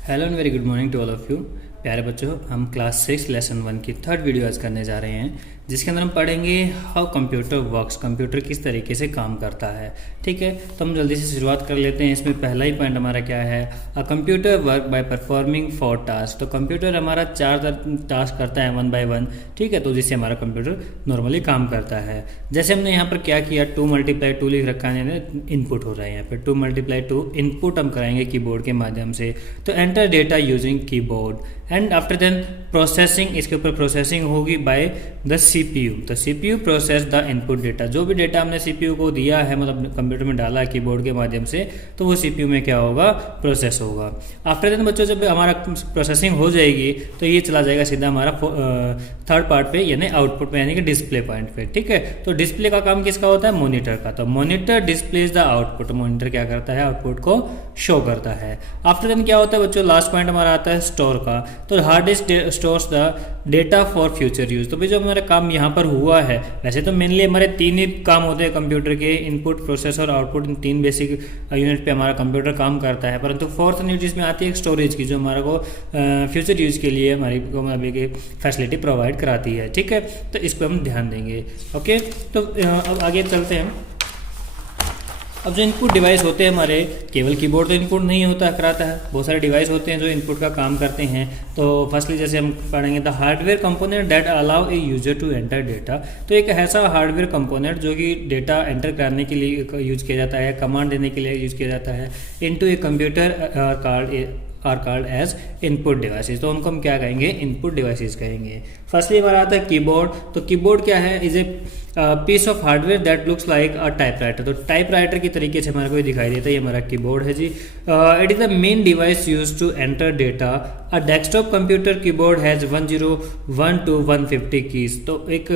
Hello and very good morning to all of you. प्यारे बच्चों, हम क्लास 6 लेसन 1 की थर्ड वीडियो आज करने जा रहे हैं, जिसके अंदर हम पढ़ेंगे हाउ कंप्यूटर वर्क्स, कंप्यूटर किस तरीके से काम करता है। ठीक है, तो हम जल्दी से शुरुआत कर लेते हैं। इसमें पहला ही पॉइंट हमारा क्या है, a computer work by performing 4 task. तो कंप्यूटर हमारा 4 टास्क करता है 1 बाय 1। ठीक है, तो जिससे हमारा कंप्यूटर नॉर्मली काम करता है। जैसे हमने यहाँ पर क्या किया, 2 × 2 लिख रखा है, इनपुट हो रहा है यहाँ पर 2 × 2 इनपुट हम कराएंगे कीबोर्ड के माध्यम से। तो enter data using keyboard and after then processing, इसके ऊपर प्रोसेसिंग होगी बाय द सीपीयू। तो CPU process the input data, जो भी डेटा हमने सीपीयू को दिया है, मतलब कंप्यूटर में डाला है कीबोर्ड के माध्यम से, तो वो सीपीयू में क्या होगा, प्रोसेस होगा। आफ्टर देन बच्चों, जब हमारा प्रोसेसिंग हो जाएगी तो ये चला जाएगा सीधा हमारा थर्ड पार्ट पे, यानी आउटपुट पे, यानी कि डिस्प्ले पॉइंट पे। ठीक है, तो डिस्प्ले का काम किसका होता है, मॉनिटर का। तो monitor displays the output, monitor क्या करता है, आउटपुट को शो करता है। आफ्टर देन क्या होता है बच्चों, लास्ट पॉइंट हमारा आता है स्टोर का। तो hard disk stores the data for future use. तो भाई जो हमारा काम यहाँ पर हुआ है, वैसे तो मेनली हमारे 3 ही काम होते हैं कंप्यूटर के, इनपुट, प्रोसेस और आउटपुट। इन 3 बेसिक यूनिट पे हमारा कंप्यूटर काम करता है, परंतु फोर्थ यूनिट जिसमें आती है स्टोरेज की, जो हमारा को फ्यूचर यूज के लिए हमारी को मतलब फैसिलिटी प्रोवाइड कराती है। ठीक है, तो इस पर हम ध्यान देंगे। ओके, तो अब आगे चलते हैं। अब जो इनपुट डिवाइस होते हैं हमारे, केवल कीबोर्ड तो इनपुट नहीं होता कराता है, बहुत सारे डिवाइस होते हैं जो इनपुट का काम करते हैं। तो फर्स्टली जैसे हम पढ़ेंगे, the hardware component that allow a user to enter data. तो एक ऐसा हार्डवेयर कंपोनेंट जो कि डेटा एंटर करने के लिए यूज किया जाता है, कमांड देने के लिए यूज किया जाता है, into a computer are called as input devices. तो उनको हम क्या कहेंगे, इनपुट डिवाइसेस कहेंगे। फर्स्टली हमारा आता है कीबोर्ड। तो कीबोर्ड क्या है, is a piece of hardware that looks like a typewriter. तो टाइपराइटर की तरीके से हमारे को दिखाई देता है, ये हमारा कीबोर्ड है जी। It is the main device use to enter data. A desktop computer keyboard has 101 to 150 keys. तो एक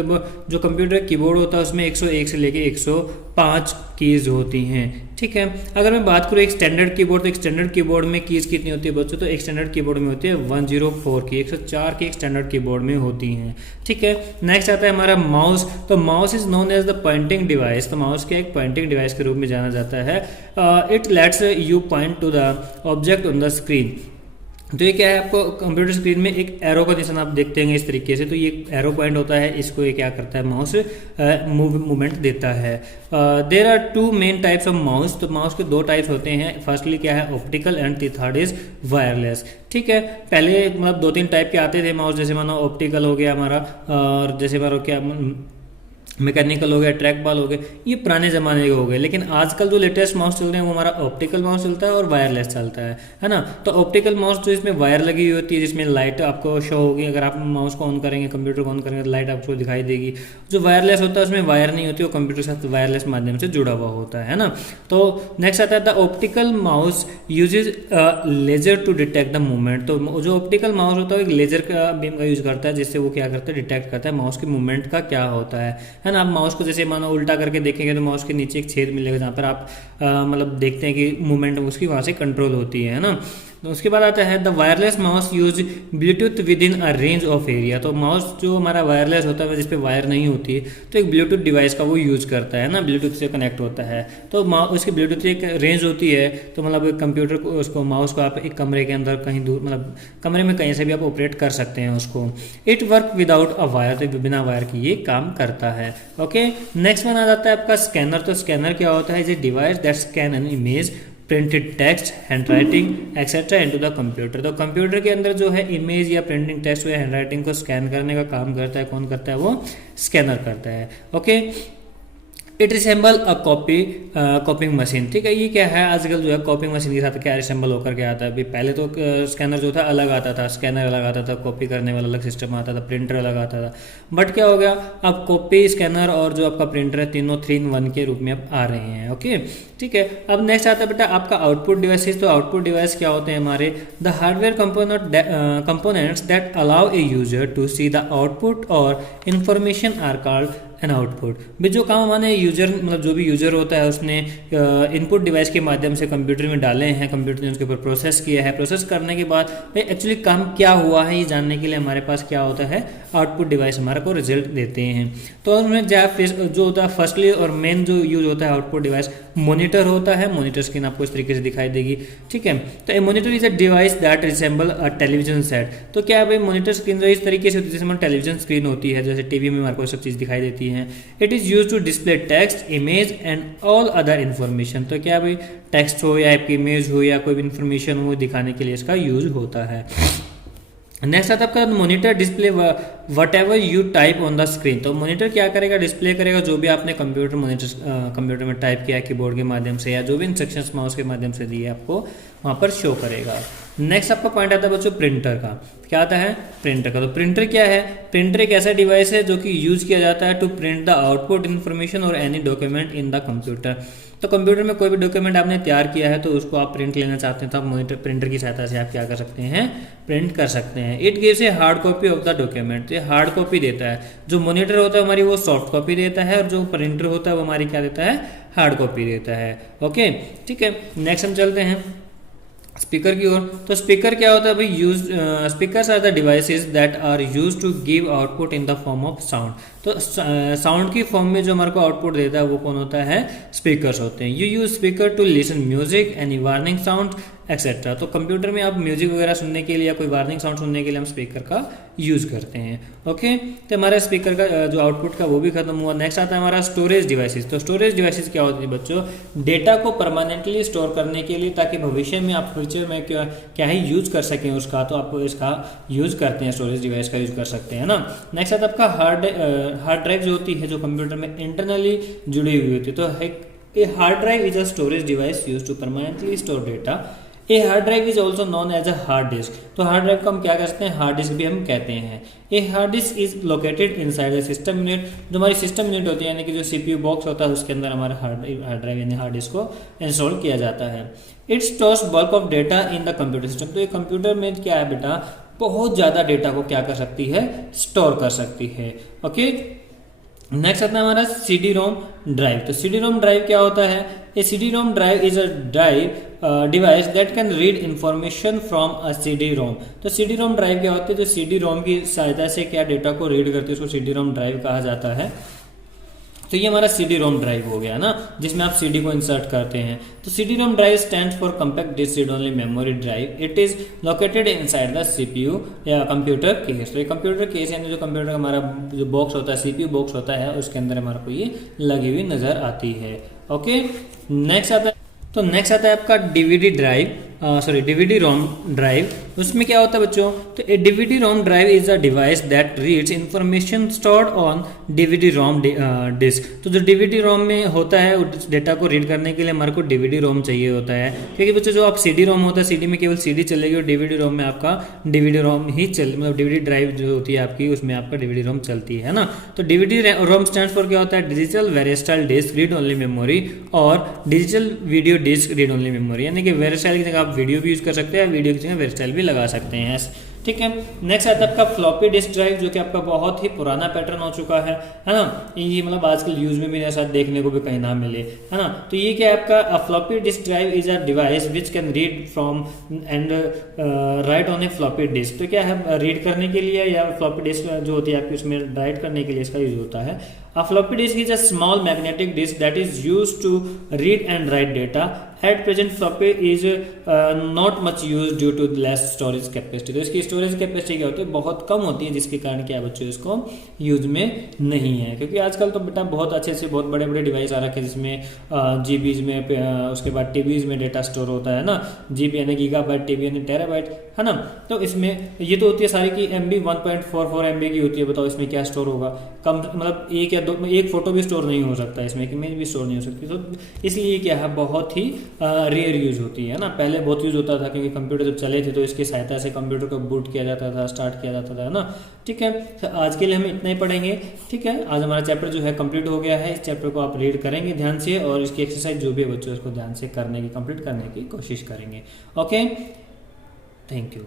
जो कंप्यूटर कीबोर्ड होता है उसमें 101 से लेके 105 कीज होती हैं। ठीक है, अगर मैं बात करूँ एक स्टैंडर्ड कीबोर्ड, तो एक स्टैंडर्ड कीबोर्ड में कीज कितनी होती है बच्चों, तो एक स्टैंडर्ड कीबोर्ड में होती है 104 की, 104 की एक स्टैंडर्ड कीबोर्ड में होती हैं। ठीक है, नेक्स्ट आता है हमारा माउस। तो mouse is known as the pointing device. तो माउस के एक पॉइंटिंग डिवाइस के रूप में जाना जाता है। It let's you point two the object on the screen. तो ये क्या है, आपको कंप्यूटर स्क्रीन में एक एरो का निशान आप देखते हैं इस तरीके से। तो ये एरो पॉइंट होता है, इसको ये क्या करता है, माउस मूवमेंट देता है। There are 2 main types of mouse. तो माउस के 2 टाइप्स होते हैं। फर्स्टली क्या है, optical, and third is wireless. ठीक है, पहले मतलब 2-3 टाइप के आते थे माउस, जैसे मानो ऑप्टिकल हो गया हमारा, और जैसे मानो क्या मैकेनिकल हो गया, ट्रैक बॉल हो गए, ये पुराने ज़माने के हो गए। लेकिन आजकल जो लेटेस्ट माउस चल रहे हैं वो हमारा ऑप्टिकल माउस चलता है और वायरलेस चलता है ना। तो ऑप्टिकल माउस जो इसमें वायर लगी हुई होती है, जिसमें लाइट आपको शो होगी, अगर आप माउस को ऑन करेंगे, कंप्यूटर को ऑन करेंगे तो लाइट आपको दिखाई देगी। जो वायरलेस होता है उसमें वायर नहीं होती, वो कंप्यूटर के साथ वायरलेस माध्यम से जुड़ा हुआ होता है ना। तो नेक्स्ट आता है the optical mouse uses laser to detect the movement. तो जो ऑप्टिकल माउस होता है वो एक लेजर का बीम का यूज करता है, जिससे वो क्या करता है, डिटेक्ट करता है माउस के मूवमेंट का क्या होता है ना। आप माउस को जैसे मानो उल्टा करके देखेंगे तो माउस के नीचे एक छेद मिलेगा, जहाँ पर आप मतलब देखते हैं कि मूवमेंट उसकी वहाँ से कंट्रोल होती है ना। तो उसके बाद आता है the wireless mouse use Bluetooth with in a range of area. तो माउस जो हमारा वायरलेस होता है, जिस पे वायर नहीं होती, तो एक ब्लूटूथ डिवाइस का वो यूज करता है ना, ब्लूटूथ से कनेक्ट होता है। तो उसकी ब्लूटूथ एक रेंज होती है। तो मतलब कंप्यूटर को, उसको माउस को आप एक कमरे के अंदर कहीं दूर, मतलब कमरे में कहीं से भी आप ऑपरेट कर सकते हैं उसको। It work without a wire, तो बिना वायर की ये काम करता है। ओके, नेक्स्ट वन आ जाता है आपका स्कैनर। तो स्कैनर क्या होता है, is a device that scan an image, printed text, hand writing etcetera into the computer. तो कंप्यूटर के अंदर जो है इमेज या प्रिंटिंग टेक्स्ट या हैंड राइटिंग को स्कैन करने का काम करता है। कौन करता है, वो स्कैनर करता है। Okay, it resemble a कॉपिंग machine. ठीक है, ये क्या है, आजकल जो है कॉपिंग मशीन के साथ क्या रिसेंबल होकर के आता है। अभी पहले तो स्कैनर जो था अलग आता था, स्कैनर अलग आता था, कॉपी करने वाला अलग सिस्टम आता था, प्रिंटर अलग आता था। बट क्या हो गया, अब कॉपी, स्कैनर और जो आपका प्रिंटर है, तीनों 3-in-1 के रूप में अब आ रहे हैं। ओके, ठीक है, अब नेक्स्ट आता है बेटा आपका आउटपुट डिवाइसेस। तो आउटपुट डिवाइस क्या होते हैं हमारे, the hardware components that allow a user to see the output or information are called and output भी जो काम हमारे यूजर मतलब जो भी यूजर होता है उसने इनपुट डिवाइस के माध्यम से कंप्यूटर में डाले हैं, कंप्यूटर ने उसके ऊपर प्रोसेस किया है, प्रोसेस करने के बाद भाई एक्चुअली काम क्या हुआ है ये जानने के लिए हमारे पास क्या होता है, आउटपुट डिवाइस हमारे को रिजल्ट देते हैं। तो उसमें जो होता है फर्स्टली और मेन जो यूज होता है आउटपुट डिवाइस मॉनिटर होता है। मॉनिटर स्क्रीन आपको इस तरीके से दिखाई देगी, ठीक है। तो a monitor is a device that resemble a television set. तो क्या है भाई मॉनिटर स्क्रीन जो इस तरीके से होती है जैसे टेलीविजन स्क्रीन होती है, जैसे टीवी में हमारे को सब चीज़ दिखाई देती है। It is use to display text, image and all other information. तो क्या भाई टेक्स्ट हो या आपकी इमेज हो या कोई भी इन्फॉर्मेशन हो दिखाने के लिए इसका यूज होता है। नेक्स्ट आता है आपका monitor display what ever you type on the screen. तो मॉनिटर क्या करेगा, डिस्प्ले करेगा जो भी आपने कंप्यूटर में टाइप किया कीबोर्ड के माध्यम से या जो भी इंस्ट्रक्शंस माउस के माध्यम से दिए आपको वहाँ पर शो करेगा। नेक्स्ट आपका पॉइंट आता है बच्चों प्रिंटर का। क्या आता है प्रिंटर का। तो प्रिंटर क्या है, प्रिंटर एक ऐसा डिवाइस है जो कि यूज किया जाता है to print the output information or any document in the computer. तो कंप्यूटर में कोई भी डॉक्यूमेंट आपने तैयार किया है तो उसको आप प्रिंट लेना चाहते हैं तो आप मॉनिटर प्रिंटर की सहायता से आप क्या कर सकते हैं, प्रिंट कर सकते हैं। It gives a hard copy of the document. ये हार्ड कॉपी देता है। जो मॉनिटर होता है हमारी वो सॉफ्ट कॉपी देता है और जो प्रिंटर होता है वो हमारी क्या देता है, हार्ड कॉपी देता है। ओके ठीक है। नेक्स्ट हम चलते हैं स्पीकर की ओर। तो स्पीकर क्या होता है भाई, speakers are the devices that are used to give output in the form of sound. तो साउंड की फॉर्म में जो हमारे को आउटपुट देता है वो कौन होता है, स्पीकर्स होते हैं। You use speaker to listen music, any warning sound etcetera. तो कंप्यूटर में आप म्यूजिक वगैरह सुनने के लिए या कोई वार्निंग साउंड सुनने के लिए हम स्पीकर का यूज करते हैं। ओके तो हमारा स्पीकर का जो आउटपुट का वो भी खत्म हुआ। नेक्स्ट आता है हमारा स्टोरेज डिवाइसेस। तो स्टोरेज डिवाइसेस क्या होती है बच्चों, डेटा को परमानेंटली स्टोर करने के लिए ताकि भविष्य में आप फ्यूचर में क्या ही यूज कर सकें उसका, तो आप इसका यूज करते हैं, स्टोरेज डिवाइस का यूज कर सकते हैं ना। नेक्स्ट आता है आपका हार्ड ड्राइव जो होती है जो कंप्यूटर में इंटरनली जुड़ी हुई होती है। तो a hard drive is a storage device use to permanently store data. A hard drive is also known as a hard disk. तो हार्ड ड्राइव को हम क्या कहते हैं, हार्ड डिस्क भी हम कहते हैं। A hard disk is located inside the system unit. जो हमारी सिस्टम यूनिट होती है यानी कि जो सीपीयू बॉक्स होता है उसके अंदर हमारा हार्ड ड्राइव यानी हार्ड डिस्क को इंस्टॉल किया जाता है। It stores bulk of data in the computer system. तो ये कंप्यूटर में क्या है बेटा, बहुत ज्यादा डेटा को क्या कर सकती है, स्टोर कर सकती है। ओके नेक्स्ट आता है हमारा सीडी रोम ड्राइव। तो सीडी रोम ड्राइव क्या होता है, a CD ROM drive is a drive device that can read information from a CD ROM. तो सीडी रोम ड्राइव क्या होती है, जो सीडी रोम की सहायता से क्या डेटा को रीड करती है उसको सीडी रोम ड्राइव कहा जाता है। तो ये हमारा सीडी रोम ड्राइव हो गया ना, जिसमें आप सीडी को इंसर्ट करते हैं। तो CD ROM drive stands for compact disc read only memory drive. It is located inside the CPU या कंप्यूटर केस। तो ये कंप्यूटर केस यानी जो कंप्यूटर का हमारा जो बॉक्स होता है, सीपीयू बॉक्स होता है, उसके अंदर हमारे को ये लगी हुई नजर आती है। ओके नेक्स्ट आता है, तो नेक्स्ट आता है आपका DVD drive, DVD ROM drive. उसमें क्या होता है बच्चों, तो a DVD ROM drive is a device that reads information stored on DVD ROM disc. तो जो डीवीडी रोम में होता है उस डेटा को रीड करने के लिए हमारे को डीवीडी रोम चाहिए होता है, क्योंकि बच्चों जो आप सीडी रोम होता है सीडी में केवल सीडी चलेगी और डीवीडी रोम में आपका डीवीडी रोम ही मतलब डीवीडी ड्राइव जो होती है आपकी उसमें आपका डीवीडी रोम चलती है ना। तो डीवीडी रोम स्टैंड्स फॉर क्या होता है, digital versatile disc read only memory और digital video disc read only memory. यानी कि वेरिएस्टाइल की जगह आप वीडियो भी यूज कर सकते हैं, वीडियो की जगह वेरिएस्टाइल भी लगा सकते हैं, ठीक है। नेक्स्ट आता है आपका फ्लॉपी डिस्क ड्राइव, जो कि आपका बहुत ही पुराना पैटर्न हो चुका है ना। ये मतलब आजकल यूज में भी ऐसा देखने को भी कहीं ना मिले, है ना। तो ये क्या है आपका floppy disk drive is a device which can read from and right on A floppy disk. तो क्या है, रीड करने के लिए या फ्लॉपी डिस्क जो होती है आपकी उसमें राइट करने के लिए इसका यूज होता है। A floppy disk is a small magnetic disk that is used to read and write data. At present, floppy is not much used due to less storage capacity. तो इसकी स्टोरेज कैपेसिटी क्या होती है, बहुत कम होती है, जिसके कारण क्या बच्चों इसको यूज में नहीं है। क्योंकि आजकल तो बेटा बहुत अच्छे से बहुत बड़े बड़े डिवाइस आ रखे हैं जिसमें जीबीज में उसके बाद टीबीज में डेटा स्टोर होता है ना। जीबी यानी गीगाबाइट, टीबी यानी टेराबाइट, है ना। तो इसमें ये तो होती है सारी की एमबी 1.44 MB की होती है। बताओ इसमें क्या स्टोर होगा, कम मतलब एक फोटो भी स्टोर नहीं हो सकता इसमें, एक इमेज भी स्टोर नहीं हो सकती। तो इसलिए क्या है बहुत ही रेयर यूज होती है ना। पहले बहुत यूज होता था क्योंकि कंप्यूटर जब चले थे तो इसकी सहायता से कंप्यूटर को बूट किया जाता था, स्टार्ट किया जाता था ना। ठीक है, तो आज के लिए हम इतना ही पढ़ेंगे। ठीक है, आज हमारा चैप्टर जो है कंप्लीट हो गया है। इस चैप्टर को आप रीड करेंगे ध्यान से और इसकी एक्सरसाइज जो भी है बच्चों इसको ध्यान से करने की, कंप्लीट करने की कोशिश करेंगे। Okay, thank you.